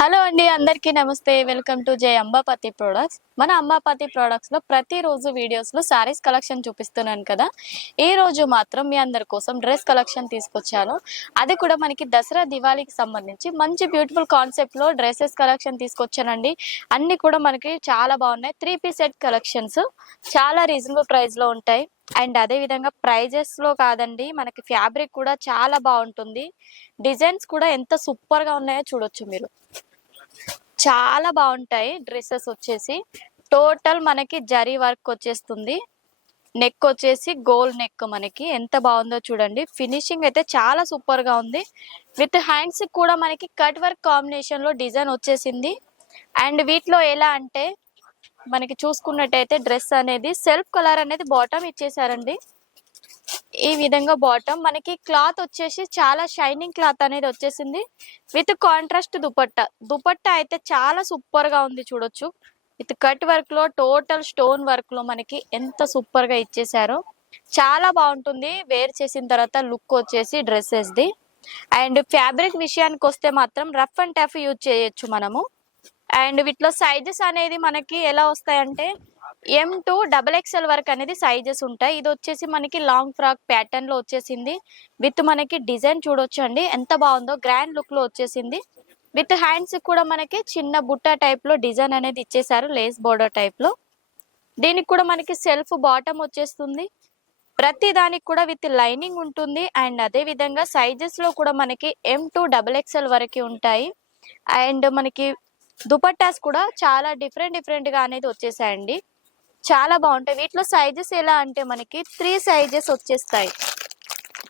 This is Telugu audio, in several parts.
హలో అండి, అందరికీ నమస్తే. వెల్కమ్ టు జై అంబాపతి ప్రొడక్ట్స్. మన అంబాపతి ప్రొడక్ట్స్ లో ప్రతిరోజు వీడియోస్ లో సారీస్ కలెక్షన్ చూపిస్తున్నాను కదా. ఈ రోజు మాత్రం మీ అందరి కోసం డ్రెస్ కలెక్షన్ తీసుకొచ్చాను. అది కూడా మనకి దసరా దివాళీకి సంబంధించి మంచి బ్యూటిఫుల్ కాన్సెప్ట్ లో డ్రెస్సెస్ కలెక్షన్ తీసుకొచ్చానండి. అన్ని కూడా మనకి చాలా బాగున్నాయి. 3 పీస్ సెట్ కలెక్షన్స్ చాలా రీజనబుల్ ప్రైస్ లో ఉంటాయి. అండ్ అదే విధంగా ప్రైజెస్ లో కాదండి, మనకి ఫ్యాబ్రిక్ కూడా చాలా బాగుంటుంది. డిజైన్స్ కూడా ఎంత సూపర్ గా ఉన్నాయో చూడొచ్చు మీరు. చాలా బాగుంటాయి డ్రెస్సెస్ వచ్చేసి. టోటల్ మనకి జరీ వర్క్ వచ్చేస్తుంది. నెక్ వచ్చేసి గోల్డ్ నెక్, మనకి ఎంత బాగుందో చూడండి. ఫినిషింగ్ అయితే చాలా సూపర్ గా ఉంది. విత్ హ్యాండ్స్ కూడా మనకి కట్ వర్క్ కాంబినేషన్ లో డిజైన్ వచ్చేసింది. అండ్ వీటిలో ఎలా అంటే మనకి చూసుకున్నట్టయితే డ్రెస్ అనేది సెల్ఫ్ కలర్ అనేది బాటమ్ ఇచ్చేసారండి. ఈ విధంగా బాటమ్ మనకి క్లాత్ వచ్చేసి చాలా షైనింగ్ క్లాత్ అనేది వచ్చేసింది. With contrast dupatta. దుపట్టా అయితే చాలా సూపర్ గా ఉంది చూడొచ్చు. విత్ కట్ వర్క్ లో టోటల్ స్టోన్ వర్క్ లో మనకి ఎంత సూపర్ గా ఇచ్చేసారో. చాలా బాగుంటుంది వేర్ చేసిన తర్వాత లుక్ వచ్చేసి డ్రెస్సెస్ ది. అండ్ ఫ్యాబ్రిక్ విషయానికి వస్తే మాత్రం రఫ్ అండ్ టఫ్ యూజ్ చేయొచ్చు మనము. అండ్ వీటిలో సైజెస్ అనేది మనకి ఎలా వస్తాయంటే M to XXL వరకు అనేది సైజెస్ ఉంటాయి. ఇది వచ్చేసి మనకి లాంగ్ ఫ్రాక్ ప్యాటర్న్ లో వచ్చేసింది. విత్ మనకి డిజైన్ చూడొచ్చు అండి, ఎంత బాగుందో. గ్రాండ్ లుక్ లో వచ్చేసింది. విత్ హ్యాండ్స్ కూడా మనకి చిన్న బుట్ట టైప్ లో డిజైన్ అనేది ఇచ్చేసారు, లేస్ బోర్డర్ టైప్ లో. దీనికి కూడా మనకి సెల్ఫ్ బాటమ్ వచ్చేస్తుంది. ప్రతి దానికి కూడా విత్ లైనింగ్ ఉంటుంది. అండ్ అదే విధంగా సైజెస్ లో కూడా మనకి M to XXL వరకు ఉంటాయి. అండ్ మనకి దుపట్టాస్ కూడా చాలా డిఫరెంట్ డిఫరెంట్ గా అనేది వచ్చేసాయండి. చాలా బాగుంటాయి. వీటిలో సైజెస్ ఎలా అంటే మనకి 3 సైజెస్ వచ్చేస్తాయి.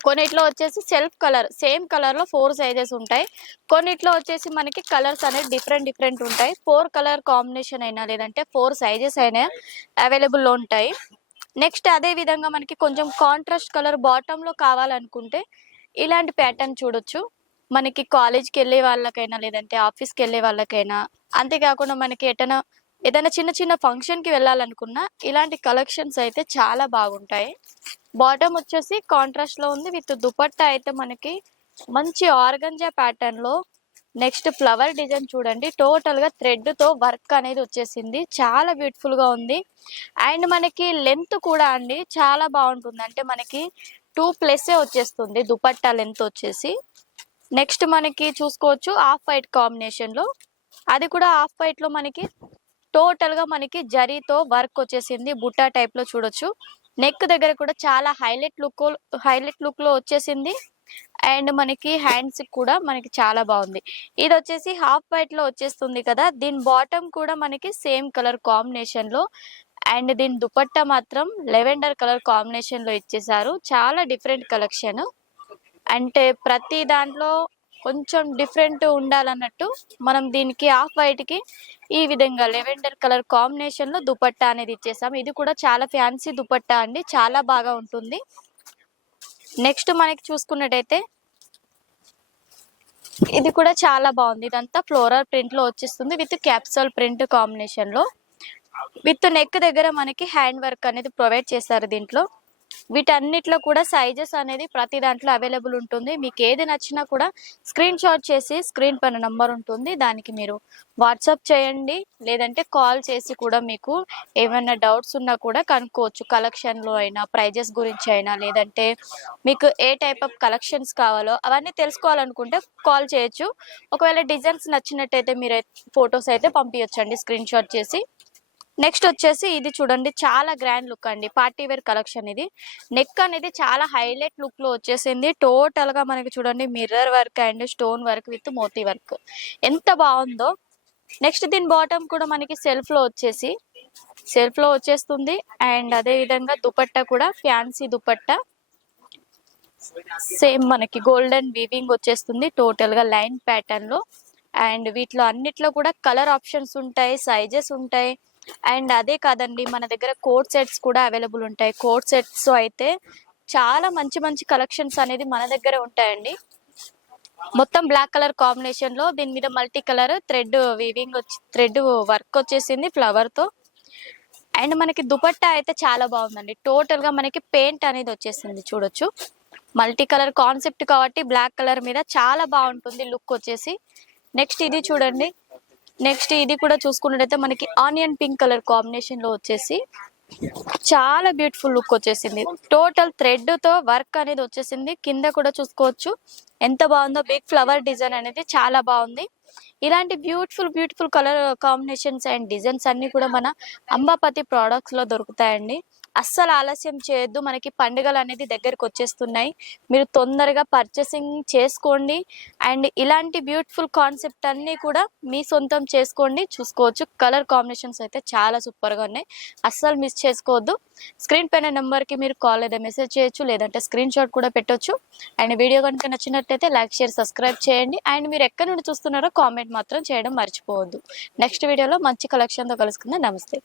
కొన్నిట్లో వచ్చేసి సెల్ఫ్ కలర్ సేమ్ కలర్ లో 4 సైజెస్ ఉంటాయి. కొన్నిట్లో వచ్చేసి మనకి కలర్స్ అనేది డిఫరెంట్ డిఫరెంట్ ఉంటాయి. 4 కలర్ కాంబినేషన్ అయినా లేదంటే 4 సైజెస్ అయినా అవైలబుల్ లో ఉంటాయి. నెక్స్ట్ అదే విధంగా మనకి కొంచెం కాంట్రాస్ట్ కలర్ బాటమ్ లో కావాలనుకుంటే ఇలాంటి ప్యాటర్న్ చూడొచ్చు. మనకి కాలేజ్కి వెళ్ళే వాళ్ళకైనా లేదంటే ఆఫీస్కి వెళ్ళే వాళ్ళకైనా, అంతేకాకుండా మనకి ఏదైనా చిన్న చిన్న ఫంక్షన్ కి వెళ్ళాలనుకున్నా ఇలాంటి కలెక్షన్స్ అయితే చాలా బాగుంటాయి. బాటమ్ వచ్చేసి కాంట్రాస్ట్ లో ఉంది. విత్ దుపట్టా అయితే మనకి మంచి ఆర్గంజా ప్యాటర్న్ లో. నెక్స్ట్ ఫ్లవర్ డిజైన్ చూడండి, టోటల్ గా థ్రెడ్ తో వర్క్ అనేది వచ్చేసింది. చాలా బ్యూటిఫుల్ గా ఉంది. అండ్ మనకి లెంత్ కూడా అండి చాలా బాగుంటుంది. అంటే మనకి 2+ వచ్చేస్తుంది దుపట్టా లెంత్ వచ్చేసి. నెక్స్ట్ మనకి చూసుకోవచ్చు ఆఫ్ వైట్ కాంబినేషన్ లో. అది కూడా ఆఫ్ వైట్ లో మనకి టోటల్ గా మనకి జరీతో వర్క్ వచ్చేసింది. బుట్టా టైప్ లో చూడొచ్చు. నెక్ దగ్గర కూడా చాలా హైలైట్ లుక్ లో వచ్చేసింది. అండ్ మనకి హ్యాండ్స్ కూడా మనకి చాలా బాగుంది. ఇది వచ్చేసి హాఫ్ వైట్ లో వచ్చేస్తుంది కదా. దీని బాటమ్ కూడా మనకి సేమ్ కలర్ కాంబినేషన్ లో. అండ్ దీని దుపట్టా మాత్రం లెవెండర్ కలర్ కాంబినేషన్ లో ఇచ్చేసారు. చాలా డిఫరెంట్ కలెక్షన్. అంటే ప్రతి దాంట్లో కొంచెం డిఫరెంట్ ఉండాలన్నట్టు మనం దీనికి ఆఫ్ వైట్ కి ఈ విధంగా లెవెండర్ కలర్ కాంబినేషన్ లో దుపట్టా అనేది ఇచ్చేసాం. ఇది కూడా చాలా ఫ్యాన్సీ దుపట్టా అండి, చాలా బాగా ఉంటుంది. నెక్స్ట్ మనకి చూసుకున్నట్టయితే ఇది కూడా చాలా బాగుంది. ఇదంతా ఫ్లోరల్ ప్రింట్ లో వచ్చేస్తుంది విత్ క్యాప్సల్ ప్రింట్ కాంబినేషన్ లో. విత్ నెక్ దగ్గర మనకి హ్యాండ్ వర్క్ అనేది ప్రొవైడ్ చేశారు దీంట్లో. వీటన్నిటిలో కూడా సైజెస్ అనేది ప్రతి దాంట్లో అవైలబుల్ ఉంటుంది. మీకు ఏది నచ్చినా కూడా స్క్రీన్ షాట్ చేసి స్క్రీన్ పైన నంబర్ ఉంటుంది, దానికి మీరు వాట్సాప్ చేయండి. లేదంటే కాల్ చేసి కూడా మీకు ఏమైనా డౌట్స్ ఉన్నా కూడా కనుక్కోవచ్చు. కలెక్షన్లో అయినా, ప్రైజెస్ గురించి అయినా, లేదంటే మీకు ఏ టైప్ ఆఫ్ కలెక్షన్స్ కావాలో అవన్నీ తెలుసుకోవాలనుకుంటే కాల్ చేయొచ్చు. ఒకవేళ డిజైన్స్ నచ్చినట్టయితే మీరు ఫొటోస్ అయితే పంపించండి స్క్రీన్ షాట్ చేసి. నెక్స్ట్ వచ్చేసి ఇది చూడండి, చాలా గ్రాండ్ లుక్ అండి, పార్టీ వేర్ కలెక్షన్ ఇది. నెక్ అనేది చాలా హైలైట్ లుక్ లో వచ్చేసింది. టోటల్ గా మనకి చూడండి mirror work and stone work with మోతీ వర్క్, ఎంత బాగుందో. నెక్స్ట్ దీని బాటమ్ కూడా మనకి సెల్ఫ్ లో వచ్చేస్తుంది. అండ్ అదే విధంగా దుపట్టా కూడా ఫ్యాన్సీ దుపట్టా, సేమ్ మనకి గోల్డెన్ వీవింగ్ వచ్చేస్తుంది టోటల్ గా లైన్ ప్యాటర్న్ లో. అండ్ వీటిలో అన్నిట్లో కూడా కలర్ ఆప్షన్స్ ఉంటాయి, సైజెస్ ఉంటాయి. అండ్ అదే కాదండి, మన దగ్గర కోట్ సెట్స్ కూడా అవైలబుల్ ఉంటాయి. కోట్ సెట్స్ అయితే చాలా మంచి మంచి కలెక్షన్స్ అనేది మన దగ్గర ఉంటాయండి. మొత్తం బ్లాక్ కలర్ కాంబినేషన్ లో దీని మీద మల్టీ కలర్ థ్రెడ్ వర్క్ వచ్చేసింది ఫ్లవర్ తో. అండ్ మనకి దుపట్టా అయితే చాలా బాగుందండి. టోటల్ గా మనకి పెయింట్ అనేది వచ్చేసింది చూడొచ్చు. మల్టీ కలర్ కాన్సెప్ట్ కాబట్టి బ్లాక్ కలర్ మీద చాలా బాగుంటుంది లుక్ వచ్చేసి. నెక్స్ట్ ఇది చూడండి. నెక్స్ట్ ఇది కూడా చూసుకున్నట్టయితే మనకి ఆనియన్ పింక్ కలర్ కాంబినేషన్ లో వచ్చేసి చాలా బ్యూటిఫుల్ లుక్ వచ్చేసింది. టోటల్ థ్రెడ్ తో వర్క్ అనేది వచ్చేసింది. కింద కూడా చూసుకోవచ్చు ఎంత బాగుందో. బిగ్ ఫ్లవర్ డిజైన్ అనేది చాలా బాగుంది. ఇలాంటి beautiful colour combinations and designs అన్ని కూడా మన అంబాపతి ప్రోడక్ట్స్ లో దొరుకుతాయండి. అస్సలు ఆలస్యం చేయొద్దు. మనకి పండుగలు అనేది దగ్గరికి వచ్చేస్తున్నాయి. మీరు తొందరగా పర్చేసింగ్ చేసుకోండి. అండ్ ఇలాంటి బ్యూటిఫుల్ కాన్సెప్ట్ అన్ని కూడా మీ సొంతం చేసుకోండి. చూసుకోవచ్చు కలర్ కాంబినేషన్స్ అయితే చాలా సూపర్ గా ఉన్నాయి. అస్సలు మిస్ చేసుకోవద్దు. స్క్రీన్ పైన నెంబర్ కి మీరు కాల్ లేదా మెసేజ్ చేయొచ్చు, లేదంటే స్క్రీన్ షాట్ కూడా పెట్టొచ్చు. అండ్ వీడియో కనుక నచ్చినట్లయితే లైక్, షేర్, సబ్స్క్రైబ్ చేయండి. అండ్ మీరు ఎక్కడి నుండి చూస్తున్నారో కామెంట్ మాత్రం చేయడం మర్చిపోవద్దు. నెక్స్ట్ వీడియోలో మంచి కలెక్షన్ తో కలుసుకుందాం. నమస్తే.